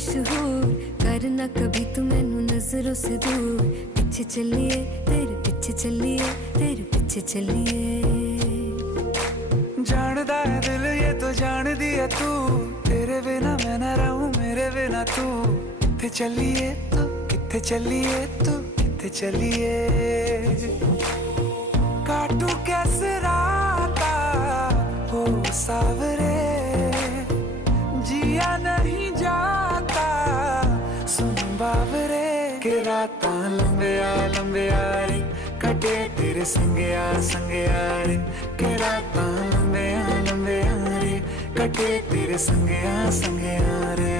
मशहूर, करना कभी तू मैनू नजरों से दूर। पीछे चलिए तेरे पीछे चलिए, तेरे पीछे चलिए। जानदा है दिल ये तो जान दिया तू, तेरे बिना मैं ना रहूं मेरे बिना तू। किथे चलिए तू, किथे चलिए तू, किथे चलिए। काटू कैसे राता हो सावरे, जिया नहीं जाता सुन बावरे। के राता लंबिया लंबिया रे, कटे तेरे संगया संगया रे। के राता लंबिया लंबिया रे, कटे तेरे संगया संगया रे।